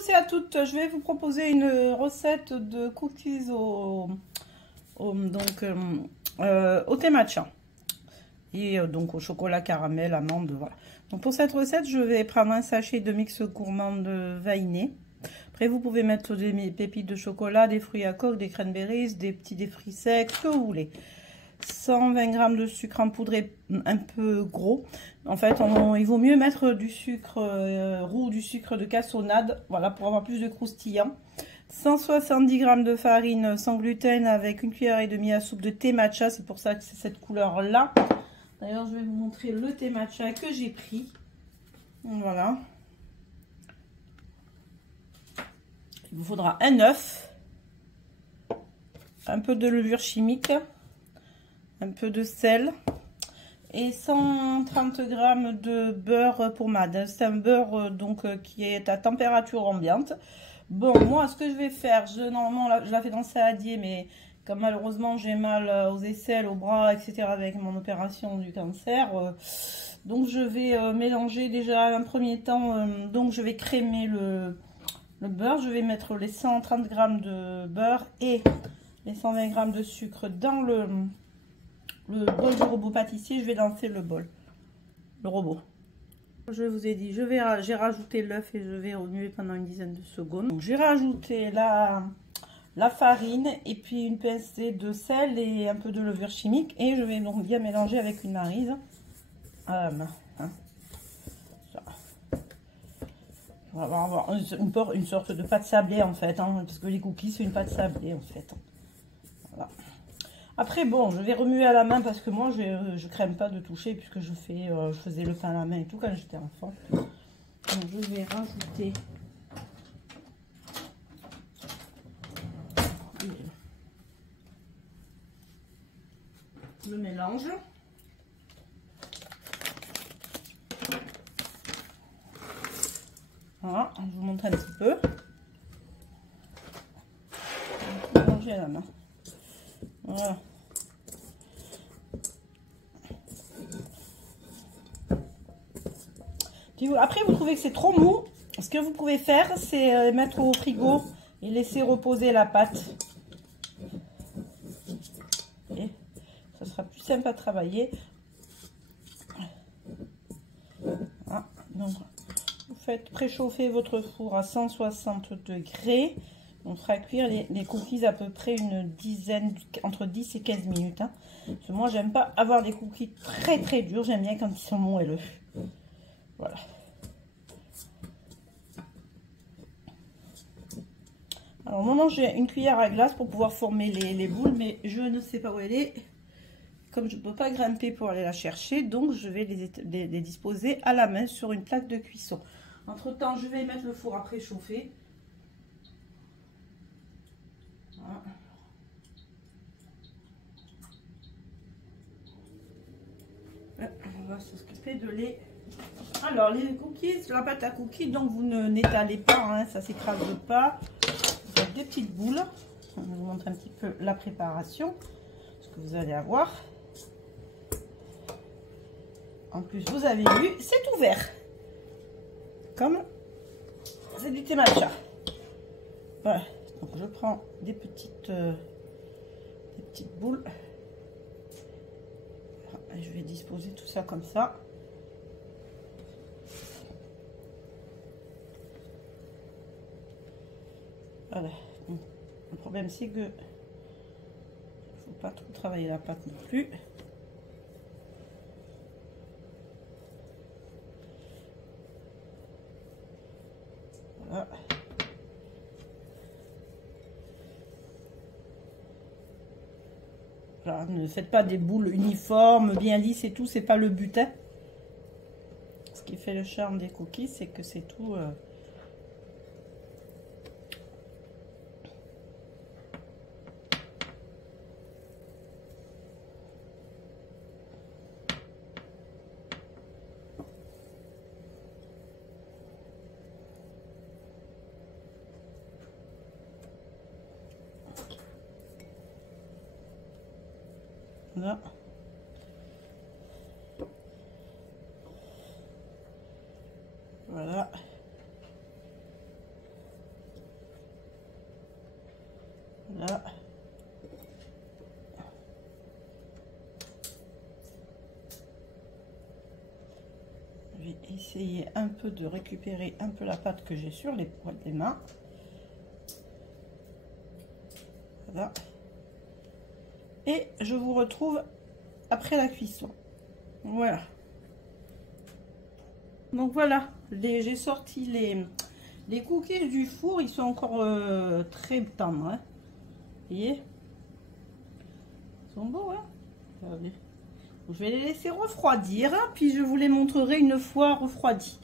tous et à toutes, je vais vous proposer une recette de cookies au thé matcha et donc au chocolat caramel, amande, voilà. Donc pour cette recette, je vais prendre un sachet de mix gourmand de vanillé. Après, vous pouvez mettre des pépites de chocolat, des fruits à coque, des cranberries, des fruits secs, ce que vous voulez. 120 g de sucre en poudre un peu gros. En fait, il vaut mieux mettre du sucre roux, du sucre de cassonade, voilà, pour avoir plus de croustillant. 170 g de farine sans gluten avec une cuillère et demie à soupe de thé matcha, c'est pour ça que c'est cette couleur là. D'ailleurs, je vais vous montrer le thé matcha que j'ai pris. Voilà. Il vous faudra un œuf, un peu de levure chimique, un peu de sel et 130 g de beurre pommade. C'est un beurre qui est à température ambiante. Bon, moi ce que je vais faire, normalement je la fais dans le saladier, mais comme malheureusement j'ai mal aux aisselles, aux bras, etc. avec mon opération du cancer, donc je vais mélanger déjà un premier temps, donc je vais crémer le beurre. Je vais mettre les 130 g de beurre et les 120 g de sucre dans le bol du robot pâtissier. Je vais lancer le robot. Je vous ai dit, j'ai rajouté l'œuf et je vais remuer pendant une dizaine de secondes. Donc j'ai rajouté la farine et puis une pincée de sel et un peu de levure chimique et je vais donc bien mélanger avec une maryse à la main. On va avoir une sorte de pâte sablée en fait, parce que les cookies c'est une pâte sablée en fait. Voilà. Après, bon, je vais remuer à la main parce que moi, je crème pas de toucher puisque je faisais le pain à la main et tout quand j'étais enfant. Donc, je vais rajouter le mélange. Voilà, je vous montre un petit peu. Mélanger à la main. Voilà. Après, vous trouvez que c'est trop mou, ce que vous pouvez faire, c'est mettre au frigo et laisser reposer la pâte. Et ça sera plus simple à travailler. Voilà. Donc, vous faites préchauffer votre four à 160 degrés. On fera cuire les cookies à peu près entre 10 et 15 minutes. Parce que moi, j'aime pas avoir des cookies très durs. J'aime bien quand ils sont moelleux. Voilà. Alors, au moment, j'ai une cuillère à glace pour pouvoir former les boules, mais je ne sais pas où elle est. Comme je ne peux pas grimper pour aller la chercher, donc je vais les disposer à la main sur une plaque de cuisson. Entre temps, je vais mettre le four à préchauffer. Voilà. On va s'occuper de Alors, les cookies, la pâte à cookies, donc vous n'étalez pas, ça ne s'écrase pas. Vous faites des petites boules. Je vous montre un petit peu la préparation, ce que vous allez avoir. En plus, vous avez vu, c'est ouvert. Comme c'est du thé matcha. Voilà. Donc, je prends des petites boules. Et je vais disposer tout ça comme ça. Voilà. Bon. Le problème, c'est que il ne faut pas trop travailler la pâte non plus. Voilà. Voilà, ne faites pas des boules uniformes, bien lisses et tout, c'est pas le but. Ce qui fait le charme des cookies, c'est que c'est tout. Là. Voilà. Voilà. Je vais essayer un peu de récupérer un peu la pâte que j'ai sur les poils des mains. Voilà. Et je vous retrouve après la cuisson. Voilà. Donc voilà, j'ai sorti les cookies du four. Ils sont encore très tendres. Hein. Vous voyez? Ils sont beaux, hein? Regardez. Je vais les laisser refroidir, puis je vous les montrerai une fois refroidis.